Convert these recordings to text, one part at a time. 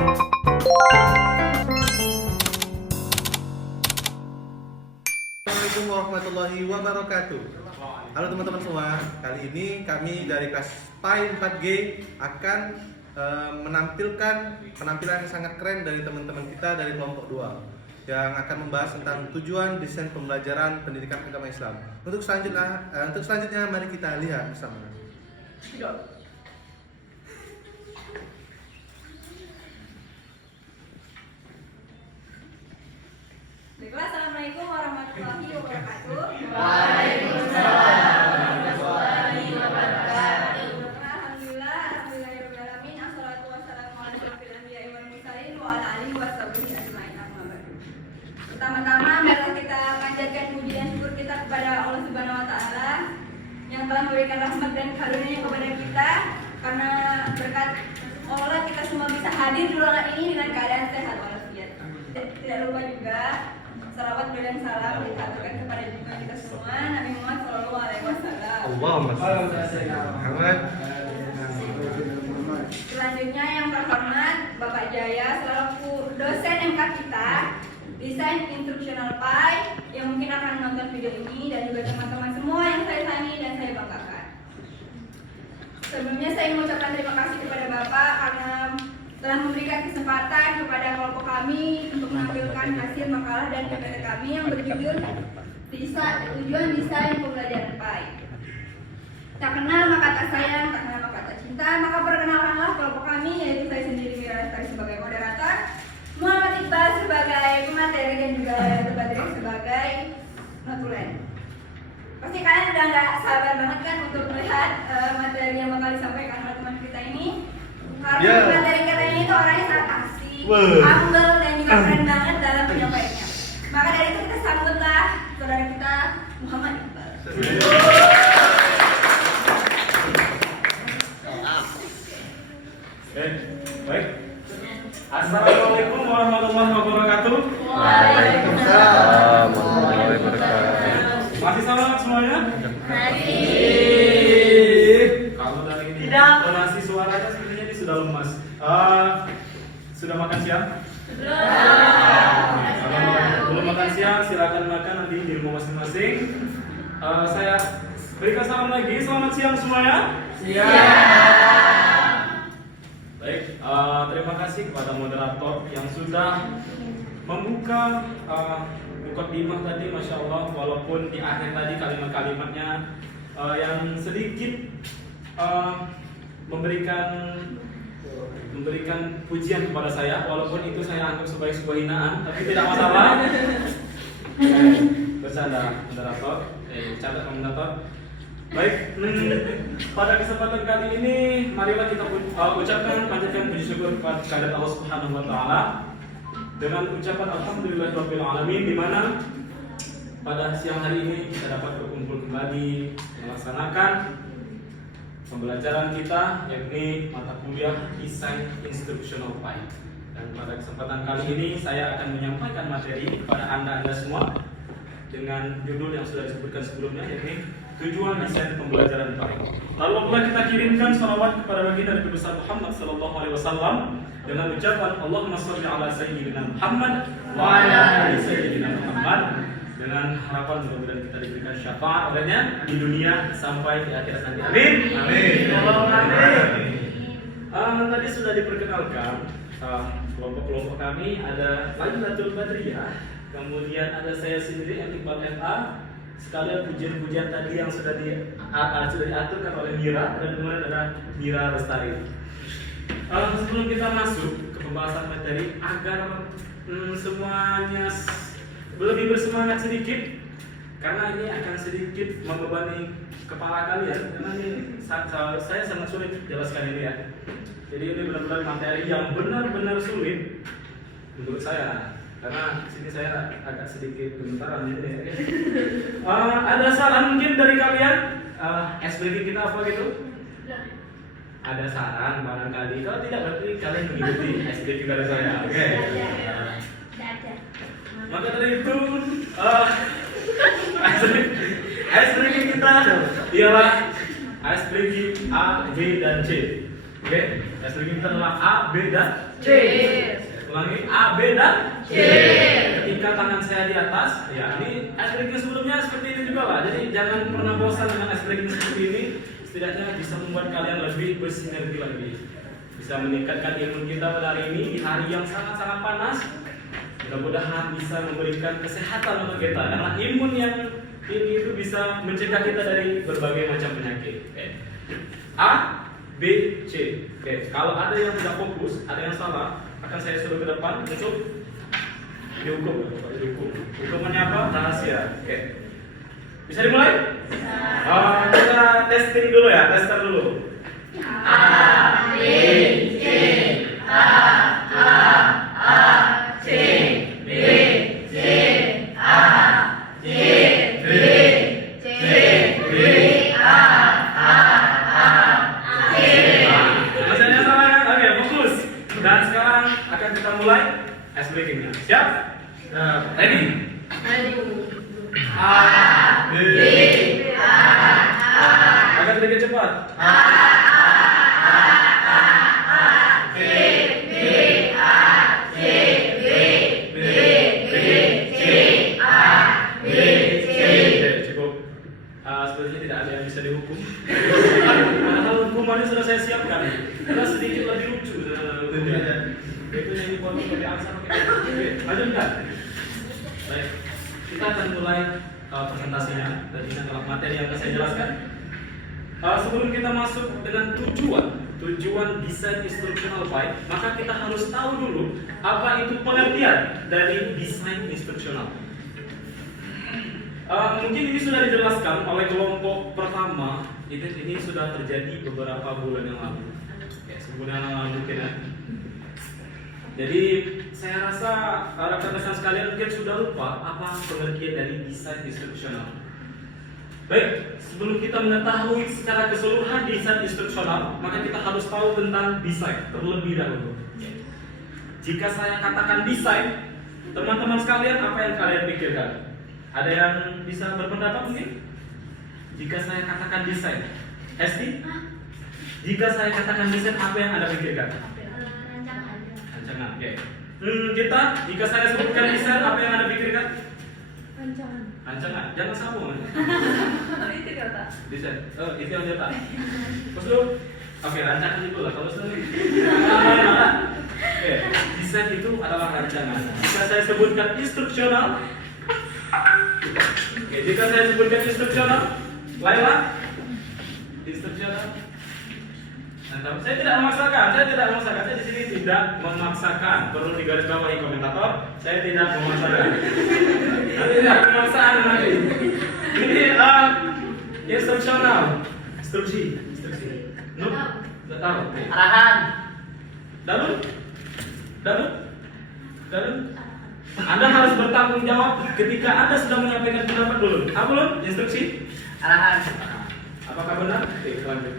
Assalamualaikum warahmatullahi wabarakatuh. Halo teman-teman semua, kali ini kami dari kelas PAI 4G akan menampilkan penampilan yang sangat keren dari teman-teman kita dari kelompok 2 yang akan membahas tentang tujuan desain pembelajaran pendidikan agama Islam. Untuk selanjutnya mari kita lihat bersama. Baiklah, assalamualaikum warahmatullahi wabarakatuh. Waalaikumsalam warahmatullahi wabarakatuh. Alhamdulillahirobbilalamin. Assalatu wassalamu ala asyrofil anbiya'i wal mursalin wa ala alihi washabihi ajmain. Amma ba'du. Pertama-tama marilah kita panjatkan puji dan syukur kita kepada Allah Subhanahu wa taala yang telah memberikan rahmat dan karunia kepada kita, karena berkat Allah kita semua bisa hadir di ruangan ini dengan keadaan sehat walafiat. Tidak lupa juga salawat dan salam diaturkan kepada junjungan kita semua Nabi Muhammad Shallallahu Alaihi Wasallam. Allahumma shalli ala Muhammad. Selanjutnya yang terhormat Bapak Jaya selaku dosen MK kita Desain Instructional PAI yang mungkin akan menonton video ini, dan juga teman-teman semua yang saya sayangi dan saya banggakan. Sebelumnya saya mengucapkan terima kasih kepada Bapak karena telah memberikan kesempatan kepada kelompok kami untuk menampilkan hasil makalah dan PPT kami yang berjudul Tujuan Desain Pembelajaran PAI. Tak kenal maka tak sayang, tak kenal maka tak cinta, maka perkenalkanlah kelompok kami, yaitu saya sendiri Mira Lestari sebagai moderator, Muhammad Iqbal sebagai pemateri, dan juga Dr. Badri sebagai notulen. Pasti kalian udah nggak sabar banget kan untuk melihat materi yang bakal disampaikan oleh teman kita ini. Karena materi katanya itu orangnya sangat asik, humble, dan juga keren banget dalam penyampaiannya. Maka dari itu kita sambutlah saudara kita Muhammad Iqbal. Baik. Assalamualaikum warahmatullahi wabarakatuh. Waalaikumsalam warahmatullahi wabarakatuh. Masih selamat semuanya? Masih. Kalau dari ini Tidak. tonasi suaranya sepertinya ini sudah lemas. Sudah makan siang? Kalau belum makan siang, silakan makan nanti di rumah masing-masing. Saya berikan salam lagi. Selamat siang semuanya. Baik, terima kasih kepada moderator yang sudah membuka mukadimah tadi, masya Allah. Walaupun di akhir tadi kalimat-kalimatnya yang sedikit memberikan pujian kepada saya, walaupun itu saya anggap sebagai sebuah hinaan, tapi tidak masalah. Bercanda moderator, bercanda moderator. Baik, pada kesempatan kali ini marilah kita ucapkan panjatkan puji syukur kepada Allah Subhanahu wa taala dengan ucapan alhamdulillahirabbil alamin, di mana pada siang hari ini kita dapat berkumpul kembali melaksanakan pembelajaran kita, yakni mata kuliah Desain Instructional PAI. Dan pada kesempatan kali ini saya akan menyampaikan materi kepada Anda semua dengan judul yang sudah disebutkan sebelumnya, yakni Tujuan Desain Pembelajaran PAI. Lalu pula kita kirimkan salawat kepada baginda Nabi besar Muhammad Sallallahu Alaihi Wasallam dengan ucapan Allahumma sholli ala sayyidina Muhammad wa ala ali sayyidina Muhammad, dengan harapan mudah-mudahan kita diberikan syafaat olehnya di dunia sampai di akhirat nanti. Amin. Amin. Tadi sudah diperkenalkan kelompok-kelompok kami, ada Lailatul Badriyah, kemudian ada saya sendiri Iqbal FA. Sekalian pujian-pujian tadi yang sudah diaturkan oleh Mira, dan kemudian ada Mira Lestari. Sebelum kita masuk ke pembahasan materi, agar semuanya lebih bersemangat sedikit, karena ini akan sedikit membebani kepala kalian, karena ini saya sangat sulit jelaskan ini ya. Jadi ini benar-benar materi yang benar-benar sulit menurut saya, karena sini saya agak sedikit gemetaran gitu ya. Ada saran mungkin dari kalian? Ice breaking kita apa gitu? Ada saran barangkali. Kalau tidak berarti kalian mengikuti ice breaking dari saya. Oke. Maka dari itu ice breaking kita ialah ice breaking A, B, dan C. Oke, strategi kita adalah A, B, dan C. Ulangi, A, B, dan C. Ketika tangan saya di atas, ya ini ice breaking sebelumnya seperti ini juga lah. Jadi jangan pernah bosan dengan ice breaking seperti ini. Setidaknya bisa membuat kalian lebih bersinergi lagi. Bisa meningkatkan imun kita pada hari ini di hari yang sangat-sangat panas. Mudah-mudahan bisa memberikan kesehatan untuk kita. Karena imun yang ini itu bisa mencegah kita dari berbagai macam penyakit. Oke. A, B, C. Oke. Kalau ada yang tidak fokus, ada yang salah, akan saya suruh ke depan untuk dihukum. Hukumannya apa? Rahasia. Oke. Bisa dimulai? Kita testing dulu ya, tester dulu. A, B, C. A, C. B, C. A, C. B, C. B, A, C. Rasanya salah kan? Oke, fokus. Dan sekarang akan kita mulai ice breakingnya. Siap? Ready? A, B, agak sedikit cepat. Cukup. Sebenarnya tidak ada yang bisa dihukum. Padahal hukumannya sudah saya siapkan. Karena sedikit lebih lucu. Itu yang dibuat seperti angsa pakai. Oke, lanjutkan. Baik, kita akan mulai presentasinya. Dan ini adalah materi yang akan saya jelaskan. Sebelum kita masuk dengan tujuan desain instructional pipe, maka kita harus tahu dulu apa itu pengertian dari desain instructional. Mungkin ini sudah dijelaskan oleh kelompok pertama. Ini sudah terjadi beberapa bulan yang lalu. Sebulan yang lalu mungkin ya. Jadi saya rasa rekan-rekan sekalian mungkin sudah lupa apa pengertian dari desain instructional. Baik, sebelum kita mengetahui secara keseluruhan desain instruksional, maka kita harus tahu tentang desain terlebih dahulu. Jika saya katakan desain, teman-teman sekalian, apa yang kalian pikirkan? Ada yang bisa berpendapat mungkin? Jika saya katakan desain, Hesti? Jika saya katakan desain, apa yang Anda pikirkan? Rancangan, oke. Kita, jika saya sebutkan desain, apa yang Anda pikirkan? Rancangan, jangan sambung. Itu kata. Desain, itu yang cetak. Terus dulu, oke, rancangan itu lah. Kalau sendiri, oke, desain itu adalah rancangan. Jika saya sebutkan instruksional, oke, jika saya sebutkan instruksional, Laila, instruksional. Saya tidak memaksakan, saya di sini tidak memaksakan. Perlu digarisbawahi komentator, saya tidak memaksakan. Nanti tidak pemaksaan nanti. Ini instruksional, instruksi. No, tidak tahu. Arahan. Dalam. Anda harus bertanggung jawab ketika Anda sudah menyampaikan pendapat dulu. Apa belum? Instruksi. Arahan. Apakah benar? Oke, lanjut.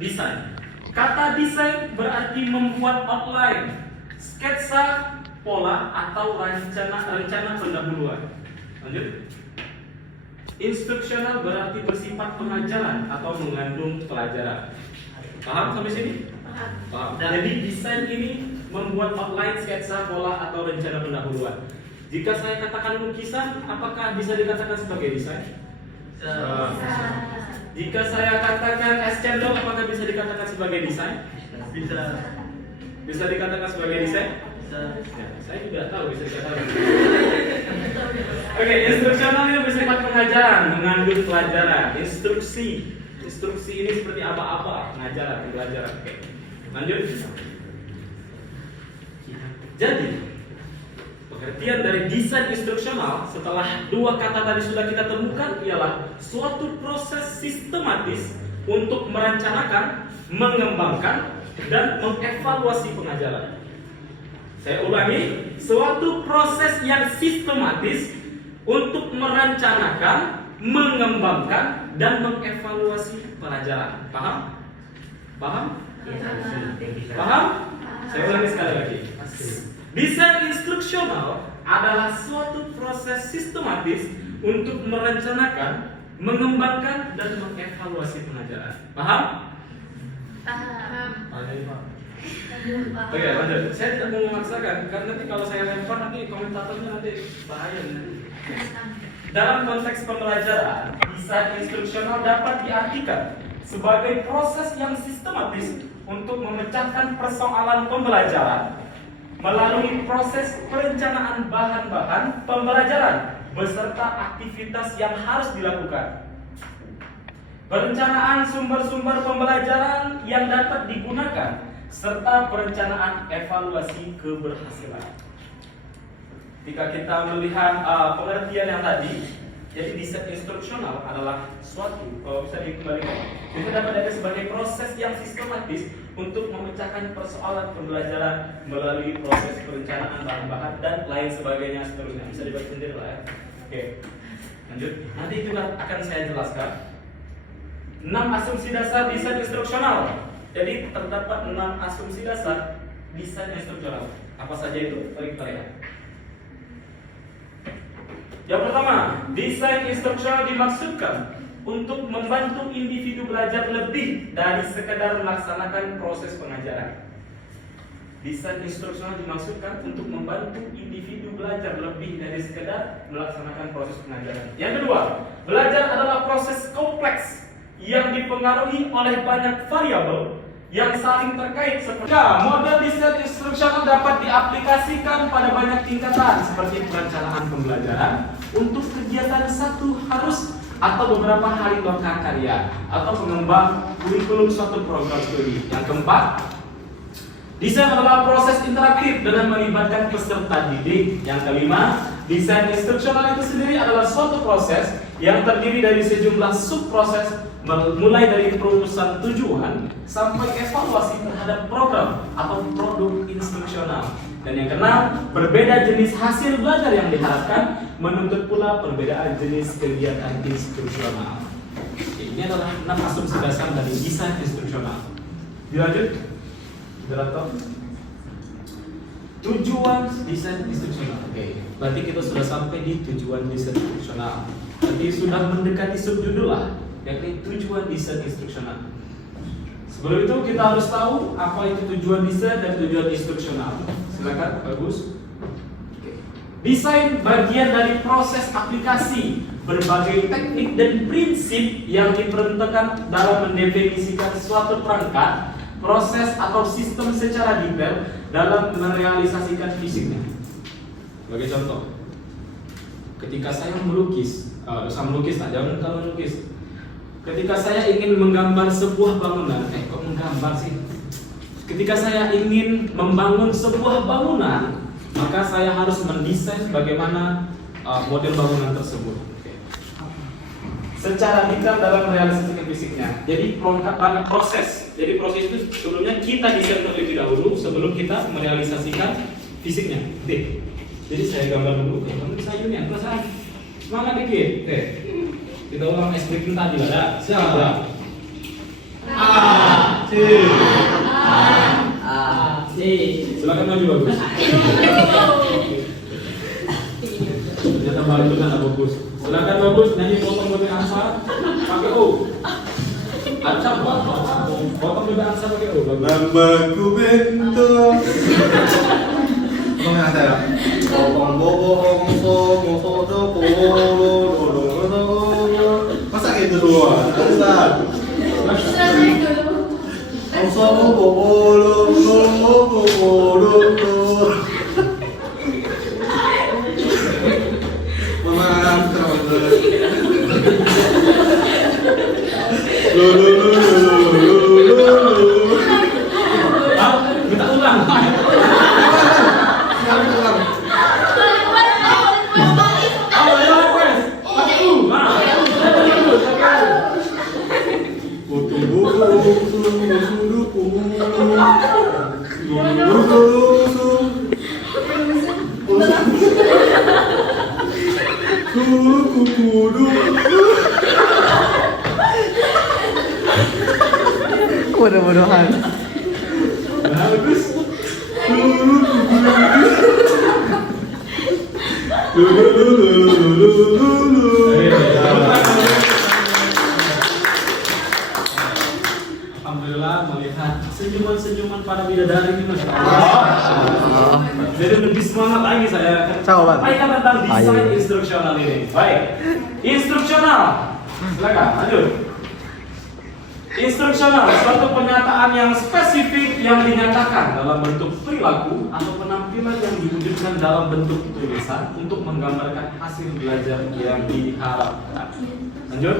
Desain. Kata desain berarti membuat outline, sketsa, pola atau rencana pendahuluan. Lanjut. Instruksional berarti bersifat pengajaran atau mengandung pelajaran. Paham sampai sini? Paham. Jadi desain ini membuat outline, sketsa, pola atau rencana pendahuluan. Jika saya katakan lukisan, apakah bisa dikatakan sebagai desain? Jika saya katakan es cendol, apakah bisa dikatakan sebagai desain? Bisa dikatakan sebagai desain? Ya, saya juga tahu bisa dikatakan. Oke, instruksional itu bersifat pengajaran, mengandung pelajaran. Instruksi ini seperti apa-apa, pengajaran, pembelajaran. Oke, lanjut. Jadi, pengertian dari desain instruksional setelah dua kata tadi sudah kita temukan ialah suatu proses sistematis untuk merencanakan, mengembangkan, dan mengevaluasi pengajaran. Saya ulangi, suatu proses yang sistematis untuk merencanakan, mengembangkan, dan mengevaluasi pelajaran. Paham? Paham? Paham? Saya ulangi sekali lagi. Desain instruksional adalah suatu proses sistematis untuk merencanakan, mengembangkan dan mengevaluasi pengajaran. Paham? Paham. Oke, lanjut. Saya tidak mau memaksakan karena nanti kalau saya lempar nanti komentatornya nanti bahaya nanti. Dalam konteks pembelajaran, desain instruksional dapat diartikan sebagai proses yang sistematis untuk memecahkan persoalan pembelajaran melalui proses perencanaan bahan-bahan pembelajaran beserta aktivitas yang harus dilakukan. Perencanaan sumber-sumber pembelajaran yang dapat digunakan serta perencanaan evaluasi keberhasilan. Jika kita melihat pengertian yang tadi, jadi desain instruksional adalah suatu, kalau bisa dikembalikan, itu dapat dilihat sebagai proses yang sistematis untuk memecahkan persoalan pembelajaran melalui proses perencanaan bahan-bahan dan lain sebagainya seterusnya. Bisa dibaca sendiri lah ya. Oke, lanjut. Nanti itu akan saya jelaskan. 6 asumsi dasar desain instruksional. Jadi terdapat 6 asumsi dasar desain instruksional. Apa saja itu? Mari kita lihat. Yang pertama, desain instruksional dimaksudkan untuk membantu individu belajar lebih dari sekedar melaksanakan proses pengajaran. Desain instruksional dimaksudkan untuk membantu individu belajar lebih dari sekedar melaksanakan proses pengajaran. Yang kedua, belajar adalah proses kompleks yang dipengaruhi oleh banyak variabel yang saling terkait seperti model desain instruksional dapat diaplikasikan pada banyak tingkatan seperti perencanaan pembelajaran untuk kegiatan satu harus atau beberapa hari lokal karya atau pengembang kurikulum suatu program studi. Yang keempat, desain adalah proses interaktif dengan melibatkan peserta didik. Yang kelima, desain instruksional itu sendiri adalah suatu proses yang terdiri dari sejumlah subproses mulai dari perumusan tujuan sampai evaluasi terhadap program atau produk instruksional. Dan yang keenam, berbeda jenis hasil belajar yang diharapkan menuntut pula perbedaan jenis kegiatan instruksional. Ini adalah 6 asumsi dasar dari desain instruksional. Dilanjut, Direktur. Tujuan desain instruksional. Oke, berarti kita sudah sampai di tujuan desain instruksional. Berarti sudah mendekati subjudul lah, yakni tujuan desain instruksional. Sebelum itu kita harus tahu apa itu tujuan desain dan tujuan instruksional. Silakan, bagus. Desain bagian dari proses aplikasi berbagai teknik dan prinsip yang diperuntukkan dalam mendefinisikan suatu perangkat, proses atau sistem secara detail dalam merealisasikan fisiknya. Sebagai contoh, ketika saya melukis, jangan kalau melukis. Ketika saya ingin menggambar sebuah bangunan, kok menggambar sih? Ketika saya ingin membangun sebuah bangunan, maka saya harus mendesain bagaimana model bangunan tersebut. Secara detail dalam realisasikan fisiknya. Jadi proses. Jadi proses itu sebelumnya kita desain terlebih dahulu sebelum kita merealisasikan fisiknya. Jadi saya gambar dulu. Kamu bisa ini, perasaan semangat dikit. Kita ulang explain tadi lah. Siapa? A, C. Silakan maju bagus. Ternyata balik kan bagus. Silakan bagus nyanyi potong bebek angsa pakai O. Angsa potong bebek angsa pakai O. Lambaku bentuk. Potong angsa ya. Potong bobong so masa gitu doang? Angsa. Angsa bobong Minta ulang. Bodoh-bodohan. Bagus. melihat senyuman-senyuman para bidadari ini, Masya Allah. Jadi lebih semangat lagi saya Coba, Bang. sampaikan tentang desain Ayo. instruksional ini. Baik, instruksional. Silakan, lanjut. Instruksional, suatu pernyataan yang spesifik yang dinyatakan dalam bentuk perilaku atau penampilan yang diwujudkan dalam bentuk tulisan untuk menggambarkan hasil belajar yang diharapkan. Lanjut.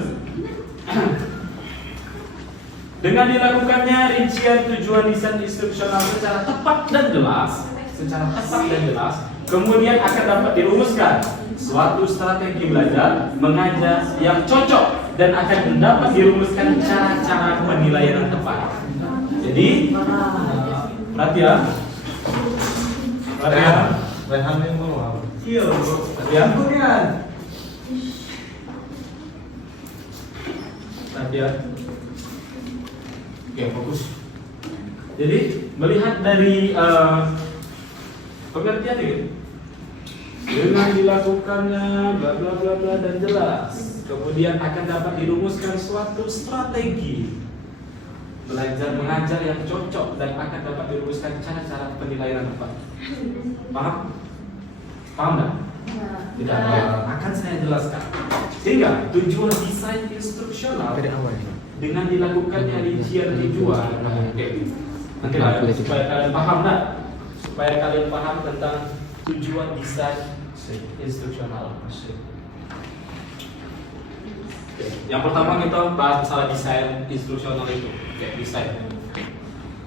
Dengan dilakukannya rincian tujuan desain instruksional secara tepat dan jelas, kemudian akan dapat dirumuskan suatu strategi belajar mengajar yang cocok dan akan dapat dirumuskan cara-cara penilaian yang tepat. Jadi, perhatian. Rehan yang mau. Iya, perhatian. Perhatian. Oke, fokus. Jadi, melihat dari pengertian ini, dengan dilakukannya bla bla bla bla dan jelas, kemudian akan dapat dirumuskan suatu strategi belajar mengajar yang cocok dan akan dapat dirumuskan cara-cara penilaian yang tepat. Paham? Paham tak? Tidak. Akan saya jelaskan. Sehingga tujuan desain instruksional dengan dilakukannya rincian tujuan. Oke. Nanti lah, supaya kalian paham tak? Supaya kalian paham tentang tujuan desain instruksional. Oke. Yang pertama kita bahas masalah desain instruksional itu. Oke,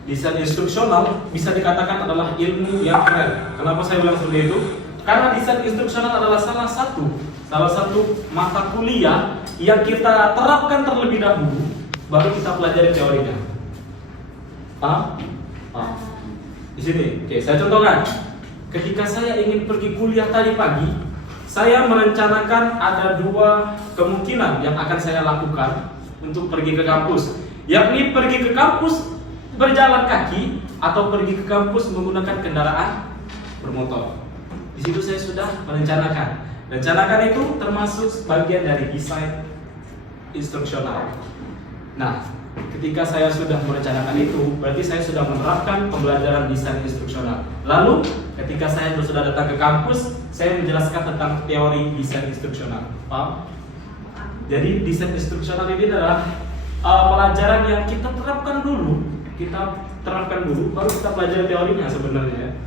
desain instruksional bisa dikatakan adalah ilmu yang keren. Kenapa saya bilang seperti itu? Karena desain instruksional adalah salah satu mata kuliah yang kita terapkan terlebih dahulu, baru kita pelajari teorinya. Paham? Di sini, oke, saya contohkan. Ketika saya ingin pergi kuliah tadi pagi, saya merencanakan ada dua kemungkinan yang akan saya lakukan untuk pergi ke kampus, yakni pergi ke kampus berjalan kaki atau pergi ke kampus menggunakan kendaraan bermotor. Di situ saya sudah merencanakan. Rencanakan itu termasuk bagian dari desain instruksional. Nah, ketika saya sudah merencanakan itu, berarti saya sudah menerapkan pembelajaran desain instruksional. Lalu, ketika saya sudah datang ke kampus, saya menjelaskan tentang teori desain instruksional. Paham? Jadi, desain instruksional ini adalah pelajaran yang kita terapkan dulu, baru kita pelajari teorinya sebenarnya.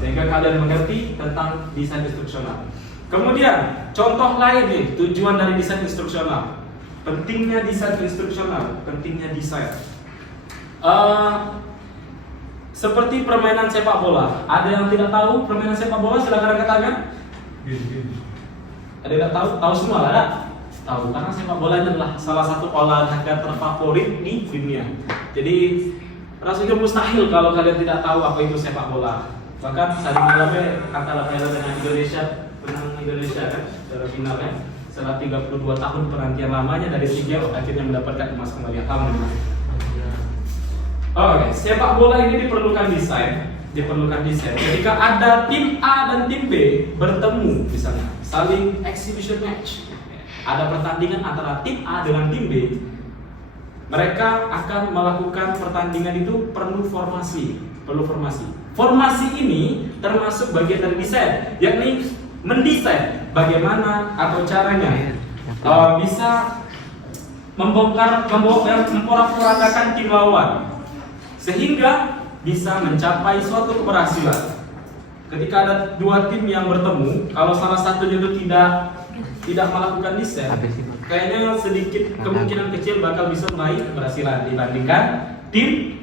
Sehingga kalian mengerti tentang desain instruksional. Kemudian, contoh lain nih, tujuan dari desain instruksional. Pentingnya desain instruksional, pentingnya desain. Seperti permainan sepak bola. Ada yang tidak tahu permainan sepak bola? Silakan angkat tangan. Ada yang tidak tahu? Tahu semua lah, ada? Tahu, karena sepak bola adalah salah satu olahraga terfavorit di dunia. Jadi rasanya mustahil kalau kalian tidak tahu apa itu sepak bola. Bahkan tadi malamnya antara Thailand dengan Indonesia, menang Indonesia kan secara final kan. Setelah 32 tahun penantian lamanya dari SEA Games akhirnya mendapatkan emas kembali. Alhamdulillah. Oke, sepak bola ini diperlukan desain. Ketika ada tim A dan tim B bertemu misalnya, saling exhibition match. Ada pertandingan antara tim A dengan tim B. Mereka akan melakukan pertandingan itu perlu formasi. Formasi ini termasuk bagian dari desain, yakni mendesain bagaimana atau caranya bisa memporak-porandakan tim lawan sehingga bisa mencapai suatu keberhasilan. Ketika ada dua tim yang bertemu, kalau salah satunya itu tidak melakukan desain, kayaknya sedikit kemungkinan kecil bakal bisa meraih keberhasilan dibandingkan tim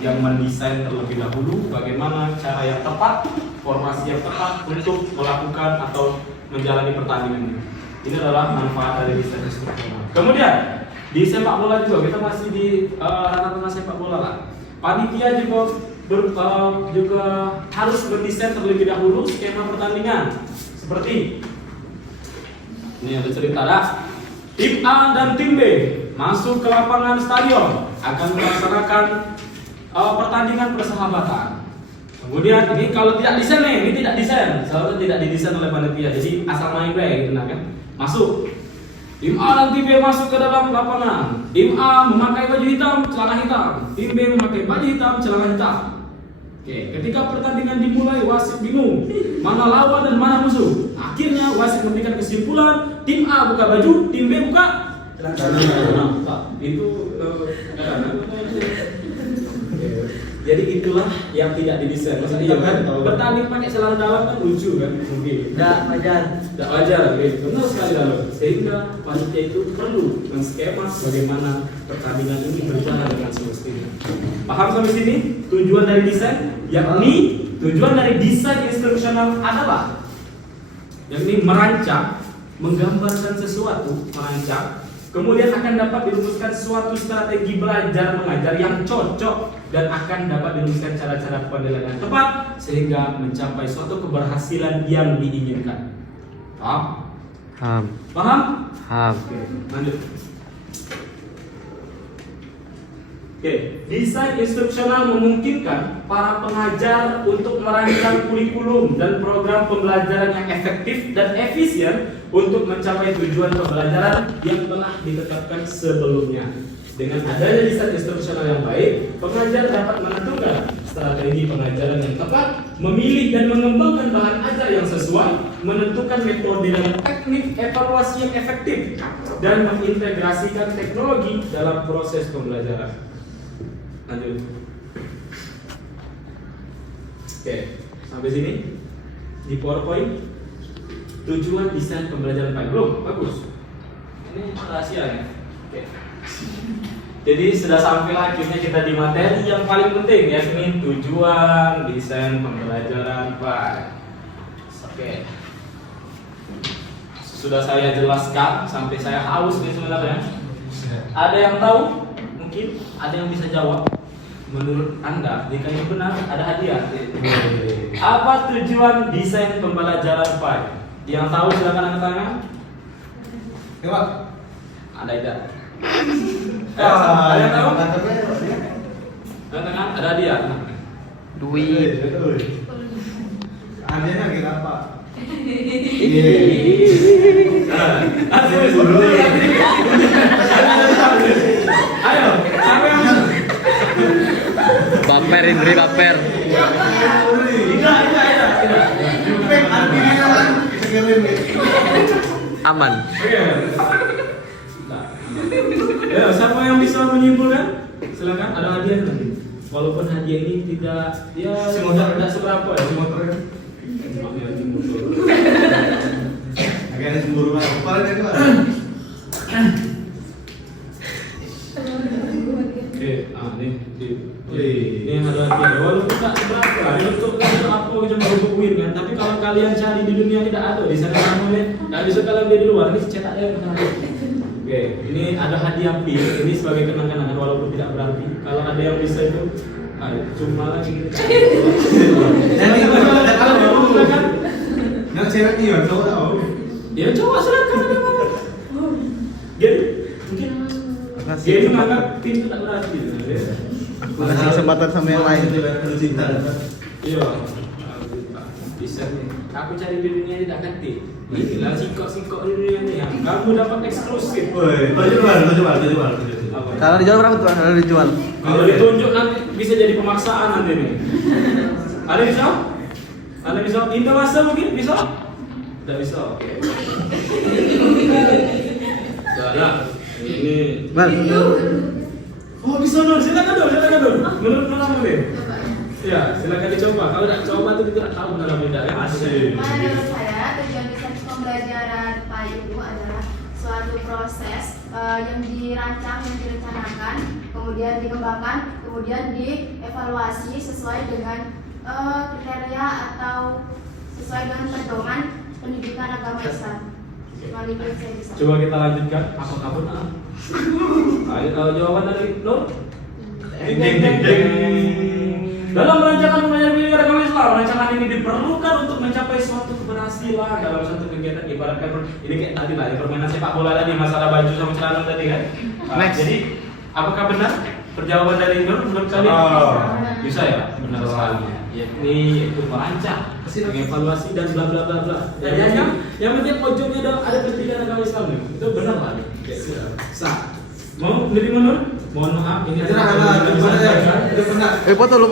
yang mendesain terlebih dahulu bagaimana cara yang tepat, formasi yang tepat untuk melakukan atau menjalani pertandingan ini. Ini adalah manfaat dari desain instruksional. Kemudian di sepak bola juga, kita masih di ranah sepak bola lah. Panitia juga harus mendesain terlebih dahulu skema pertandingan. Seperti ini ada cerita tim A dan tim B masuk ke lapangan stadion akan melaksanakan pertandingan persahabatan. Kemudian ini kalau tidak desain ini tidak desain, soalnya tidak didesain oleh panitia, jadi asal main baik gitu kan. Masuk. Tim A dan tim B masuk ke dalam lapangan. Tim A memakai baju hitam, celana hitam. Tim B memakai baju hitam, celana hitam. Oke, ketika pertandingan dimulai, wasit bingung mana lawan dan mana musuh. Akhirnya wasit memberikan kesimpulan, tim A buka baju, tim B buka celana. Itu jadi itulah yang tidak didesain. Maksudnya kan bertanding pakai celana dalam kan lucu kan mungkin. Tidak wajar, benar sekali lalu. Sehingga panitia itu perlu men-skema bagaimana pertandingan ini berjalan dengan semestinya. Paham sampai sini? Tujuan dari desain, yakni tujuan dari desain instruksional adalah yakni merancang, menggambarkan sesuatu, merancang, kemudian akan dapat dirumuskan suatu strategi belajar mengajar yang cocok dan akan dapat dirumuskan cara-cara penilaian yang tepat sehingga mencapai suatu keberhasilan yang diinginkan. Paham? Paham. Paham? Paham. Oke, lanjut. Oke, desain instruksional memungkinkan para pengajar untuk merancang kurikulum dan program pembelajaran yang efektif dan efisien untuk mencapai tujuan pembelajaran yang telah ditetapkan sebelumnya. Dengan adanya desain instruksional yang baik, pengajar dapat menentukan strategi pengajaran yang tepat, memilih dan mengembangkan bahan ajar yang sesuai, menentukan metode dan teknik evaluasi yang efektif, dan mengintegrasikan teknologi dalam proses pembelajaran. Lanjut. Oke, sampai sini di PowerPoint. Tujuan desain pembelajaran baik belum? Bagus. Ini rahasia ya. Oke. Jadi sudah sampai akhirnya kita di materi yang paling penting, yakni tujuan desain pembelajaran baik. Oke. Sudah saya jelaskan sampai saya haus nih sebenarnya. Ada yang tahu? Mungkin ada yang bisa jawab. Menurut Anda, jika ini benar, ada hadiah. Apa tujuan desain pembelajaran baik? Yang tahu silakan angkat tangan. Coba. Ada tidak? Ada yang tahu? Angkat tangan, ada hadiah. Duit. Adanya kira apa? Ayo, siapa yang Baper Indri, baper. Aman. Ya, siapa yang bisa menyimpulkan? Silakan, ada hadiah nanti. Walaupun hadiah ini tidak, ya tidak seberapa ya. Agak ada cemburu banget. Paling itu apa? Ini ada hadiah. Walaupun tak seberapa, ini untuk apa cuma untuk win kan. Tapi kalau kalian cari di dunia tidak ada. Di sana namanya, nggak bisa kalian beli di luar. Ini cetak ya benar. Oke, ini ada hadiah pin. Ini sebagai kenang-kenangan walaupun tidak berarti. Kalau ada yang bisa itu, cuma lagi kita. Yang cewek nih, cowok tahu. Ya coba silakan. Jadi mungkin dia itu menganggap pin itu tak berarti. Kasih kesempatan sama yang lain. Iya. Bisa nih. Aku cari di dunia tidak ngerti. Inilah sikok-sikok di dunia ini yang kamu dapat eksklusif. Woi, jual. Kalau dijual berapa tuh? Kalau dijual. Kalau ditunjuk nanti bisa jadi pemaksaan nanti nih. Ada bisa? Ada bisa? Indo masa mungkin bisa? Tidak bisa. Oke. Nah, ini. Bal. Oh bisa dong, silakan dong. Menurut mungkin. Ya, silakan dicoba. Kalau tidak coba itu tidak tahu benar atau tidak ya. Asik. Menurut saya tujuan desain pembelajaran PAI itu adalah suatu proses yang dirancang, yang direncanakan, kemudian dikembangkan, kemudian dievaluasi sesuai dengan kriteria atau sesuai dengan pedoman pendidikan agama Islam. Coba kita lanjutkan. Apa kabur? Ayo jawaban dari Nur. Dalam rancangan pembelajaran agama Islam, rancangan ini diperlukan untuk mencapai suatu keberhasilan dalam suatu kegiatan. Ibaratkan ini kayak tadi lah, permainan sepak bola tadi, masalah baju sama celana tadi kan. Jadi apakah benar perjawaban dari Nur menurut kalian? Bisa ya, benar sekali. Yakni itu merancang, mengevaluasi dan bla bla bla bla. Yang penting pojoknya ada pendidikan agama Islam itu benar lah. Sah. Mau lebih menurut? Mohon maaf ini Foto lu.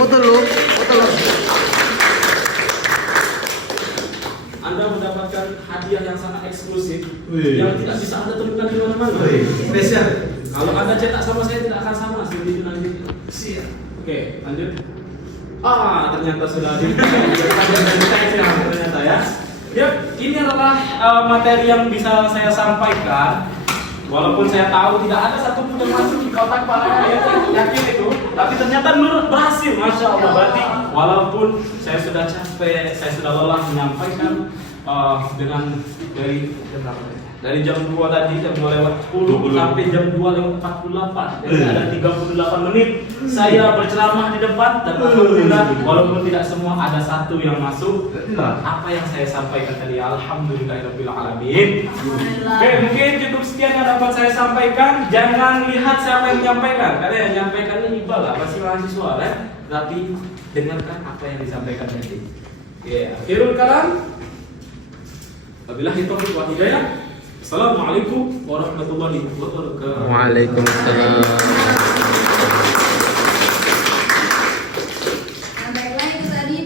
Anda mendapatkan hadiah yang sangat eksklusif yang tidak bisa Anda temukan di mana-mana. Spesial. Kalau Anda cetak sama saya tidak akan sama seperti nanti. Siap. Oke, lanjut. Ternyata sudah ternyata ya. Yap, ini adalah materi yang bisa saya sampaikan. Walaupun saya tahu tidak ada satupun yang masuk di kotak para yakin itu, tapi ternyata Nur berhasil, masya Allah. Berarti walaupun saya sudah capek, saya sudah lelah menyampaikan dengan dari jam 2 tadi, jam 2 lewat 10 sampai jam 2 lewat 48, jadi ada 38 menit saya berceramah di depan dan alhamdulillah walaupun tidak semua ada satu yang masuk. Apa yang saya sampaikan tadi, alhamdulillahirabbil alamin. Oke, mungkin cukup sekian yang dapat saya sampaikan. Jangan lihat siapa yang menyampaikan, karena yang menyampaikan ini Iqbal lah, masih mahasiswa kan, tapi dengarkan apa yang disampaikan tadi. Oke, akhirul kalam. Wabillahi taufiq wal hidayah. Assalamualaikum warahmatullahi wabarakatuh. Waalaikumsalam. Nah, baiklah itu tadi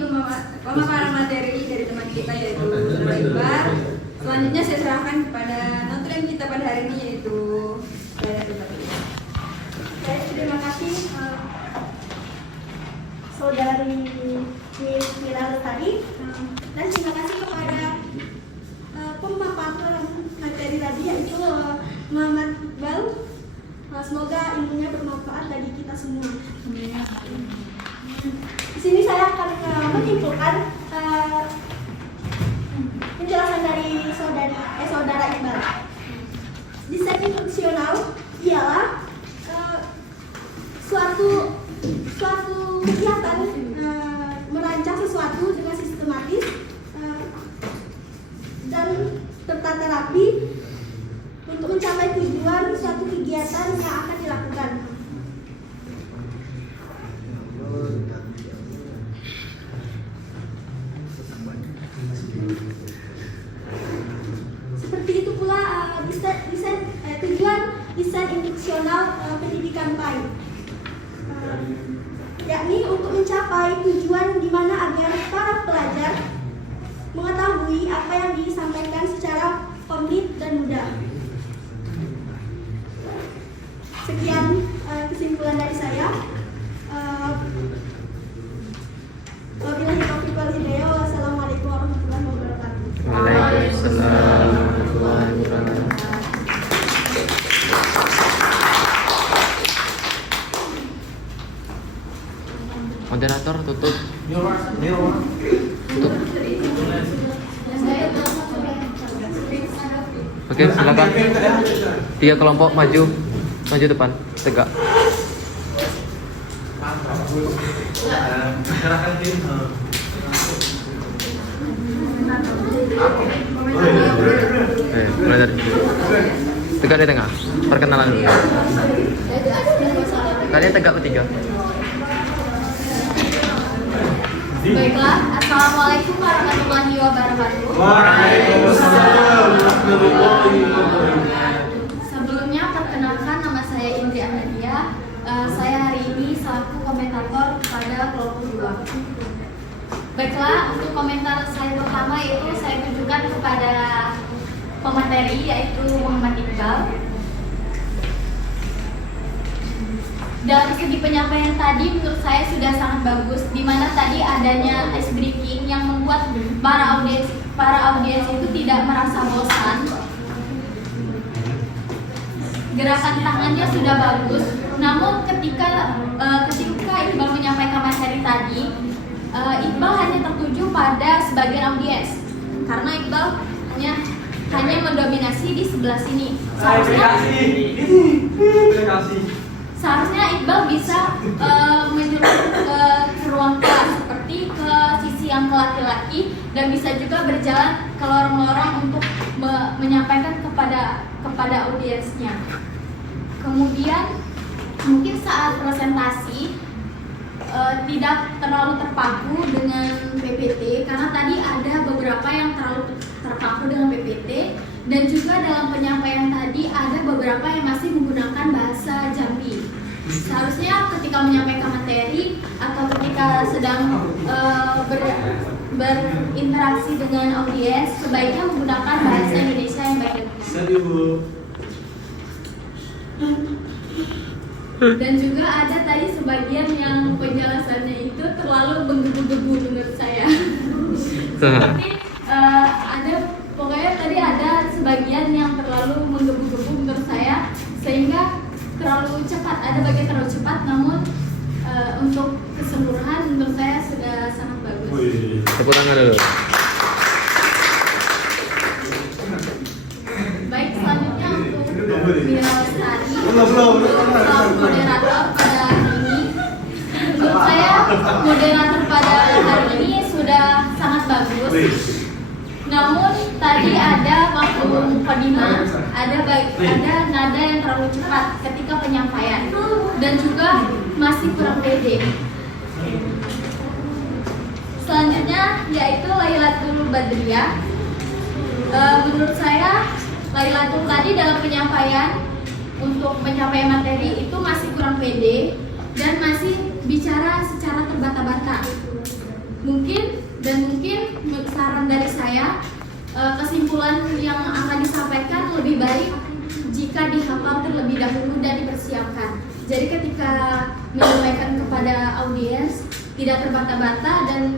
pemaparan materi dari teman kita yaitu Nur Iqbal. Selanjutnya saya serahkan kepada nonton kita pada hari ini yaitu Baik, terima kasih saudari Mila tadi, dan terima kasih kepada pemaparan materi tadi yaitu Muhammad Iqbal. Semoga ilmunya bermanfaat bagi kita semua. Di sini saya akan menyimpulkan penjelasan dari saudara Iqbal. Desain fungsional ialah suatu kegiatan merancang sesuatu dengan sistematis dan tertata rapi untuk mencapai tujuan suatu kegiatan yang akan dilakukan. Seperti itu pula tujuan desain instruksional pendidikan PAI, yakni untuk mencapai tujuan di mana agar para pelajar mengetahui apa yang disampaikan secara komplit dan mudah. Sekian kesimpulan dari saya. Wabillahi taufiq wal hidayah. Wassalamualaikum warahmatullahi wabarakatuh. Waalaikumsalam warahmatullahi wabarakatuh. Moderator tutup. Tutup. Oke, silakan. 3 kelompok maju depan, tegak. Serahkan tim. Mulai dari tegak di tengah. Perkenalan dulu. Kalian tegak bertiga. Baiklah, assalamualaikum warahmatullahi wabarakatuh. Waalaikumsalam warahmatullahi wabarakatuh. Sebelumnya perkenalkan, nama saya Indri Ahmadia. Saya hari ini selaku komentator pada kelompok 2. Baiklah, untuk komentar saya pertama itu saya tunjukkan kepada pemateri yaitu Muhammad Iqbal. Dalam segi penyampaian tadi menurut saya sudah sangat bagus, di mana tadi adanya ice breaking yang membuat para audiens itu tidak merasa bosan. Gerakan tangannya sudah bagus, namun ketika Iqbal menyampaikan materi tadi, Iqbal hanya tertuju pada sebagian audiens, karena Iqbal hanya mendominasi di sebelah sini. Seharusnya Iqbal bisa menyuruh ke ruang kelas seperti ke sisi yang laki-laki, dan bisa juga berjalan ke lorong-lorong untuk menyampaikan kepada audiensnya. Kemudian mungkin saat presentasi tidak terlalu terpaku dengan PPT, karena tadi ada beberapa yang terlalu terpaku dengan PPT, dan juga dalam penyampaian tadi ada beberapa yang masih menggunakan bahasa Jambi. Seharusnya ketika menyampaikan materi atau ketika sedang berinteraksi dengan audiens, sebaiknya menggunakan bahasa Indonesia yang baik. Dan juga ada tadi sebagian yang penjelasannya itu terlalu menggebu-gebu menurut saya. Tapi ada pokoknya tadi ada sebagian yang terlalu menggebu-gebu menurut saya, sehingga terlalu cepat. Ada bagian terlalu cepat, namun untuk keseluruhan menurut saya sudah sangat bagus. Tepuk tangan dulu. Baik, selanjutnya untuk Mira Lestari selaku moderator pada hari ini. Menurut saya moderator pada hari ini sudah sangat bagus. Namun tadi ada waktu mukadimah, ada nada yang terlalu cepat ketika penyampaian, dan juga masih kurang pede. Selanjutnya yaitu Lailatul Badriyah. Menurut saya Lailatul tadi dalam penyampaian untuk penyampaian materi itu masih kurang pede dan masih bicara secara terbata-bata. Mungkin saran dari saya, kesimpulan yang akan disampaikan lebih baik jika dihafal terlebih dahulu dan dipersiapkan. Jadi ketika menyampaikan kepada audiens tidak terbata-bata, dan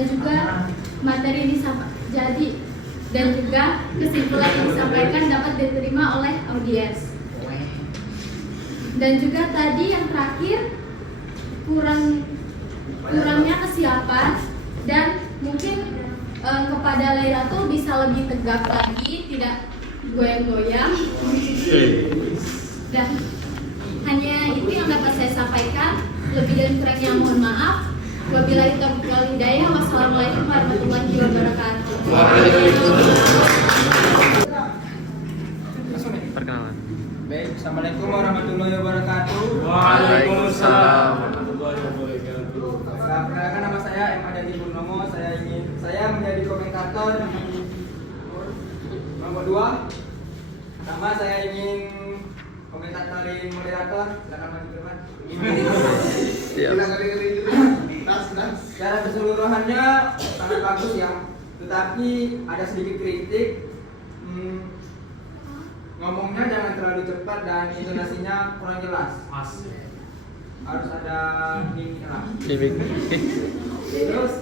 juga materi yang dan juga kesimpulan yang disampaikan dapat diterima oleh audiens. Dan juga tadi yang terakhir, kurangnya kesiapan, dan mungkin kepada Lailatul bisa lebih tegap lagi, tidak goyang-goyang. Dan hanya itu yang dapat saya sampaikan. Lebih dan kurangnya mohon maaf. Wabillahi taufiq wal hidayah. Wassalamualaikum warahmatullahi wabarakatuh. Perkenalan. Baik, assalamualaikum warahmatullahi wabarakatuh. Waalaikumsalam. Perkenalkan, nama saya M. Adadi Purnomo. Saya menjadi komentator nomor 2. Pertama saya ingin komentatorin moderator. Silakan maju ke depan. Secara keseluruhannya sangat bagus ya, tetapi ada sedikit kritik. Ngomongnya jangan terlalu cepat dan intonasinya kurang jelas. Harus ada mimiknya lah. Terus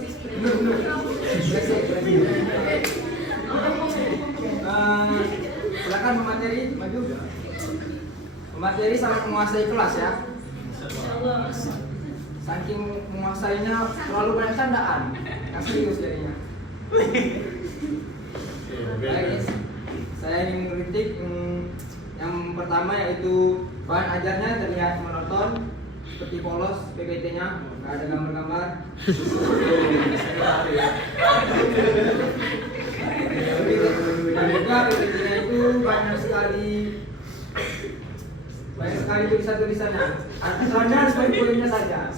silakan pemateri maju. Pemateri sangat menguasai kelas ya. Saking menguasainya terlalu banyak candaan. Serius jadinya. Baik, saya ingin mengkritik yang pertama, yaitu bahan ajarnya terlihat monoton, seperti polos PPT-nya, nggak ada gambar-gambar. Dan juga PPT-nya itu banyak sekali tulisan-tulisannya. Artinya poin-poinnya saja.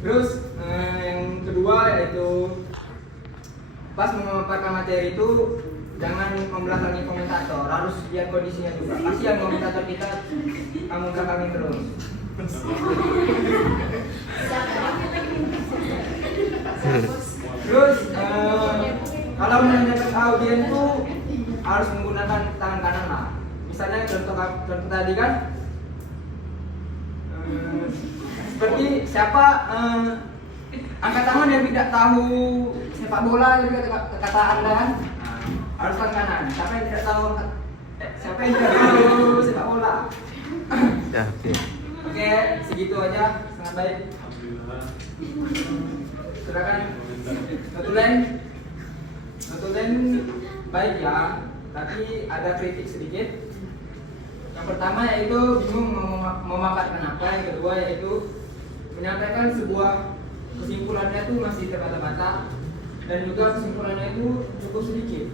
Terus yang kedua yaitu pas memaparkan materi itu jangan membelakangi komentator, harus lihat kondisinya juga. Kasihan komentator kita kamu belakangin terus. Terus kalau menanyakan audiens itu harus menggunakan tangan kanan lah. Misalnya contoh tadi kan, seperti siapa angkat tangan yang tidak tahu sepak bola juga kata Anda kan, harus tangan kanan. Siapa yang tidak tahu sepak bola? Ya, siap. Oke, segitu aja, sangat baik. Silakan. Notulen baik ya, tapi ada kritik sedikit. Yang pertama yaitu bingung memaparkan apa. Yang kedua yaitu menyampaikan sebuah kesimpulannya itu masih terbata-bata. dan juga kesimpulannya itu cukup sedikit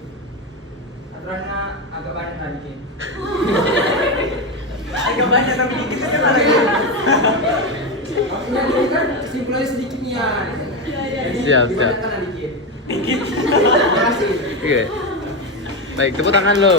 karena agak banyak lah dikit. Agak banyak tapi dikit itu kan lagi. Maksudnya ini kan kesimpulannya sedikit nih ya. Jadi Siap, siap. dibanyakan lah dikit. Dikit. Terima kasih. Oke. Baik, tepuk tangan lo.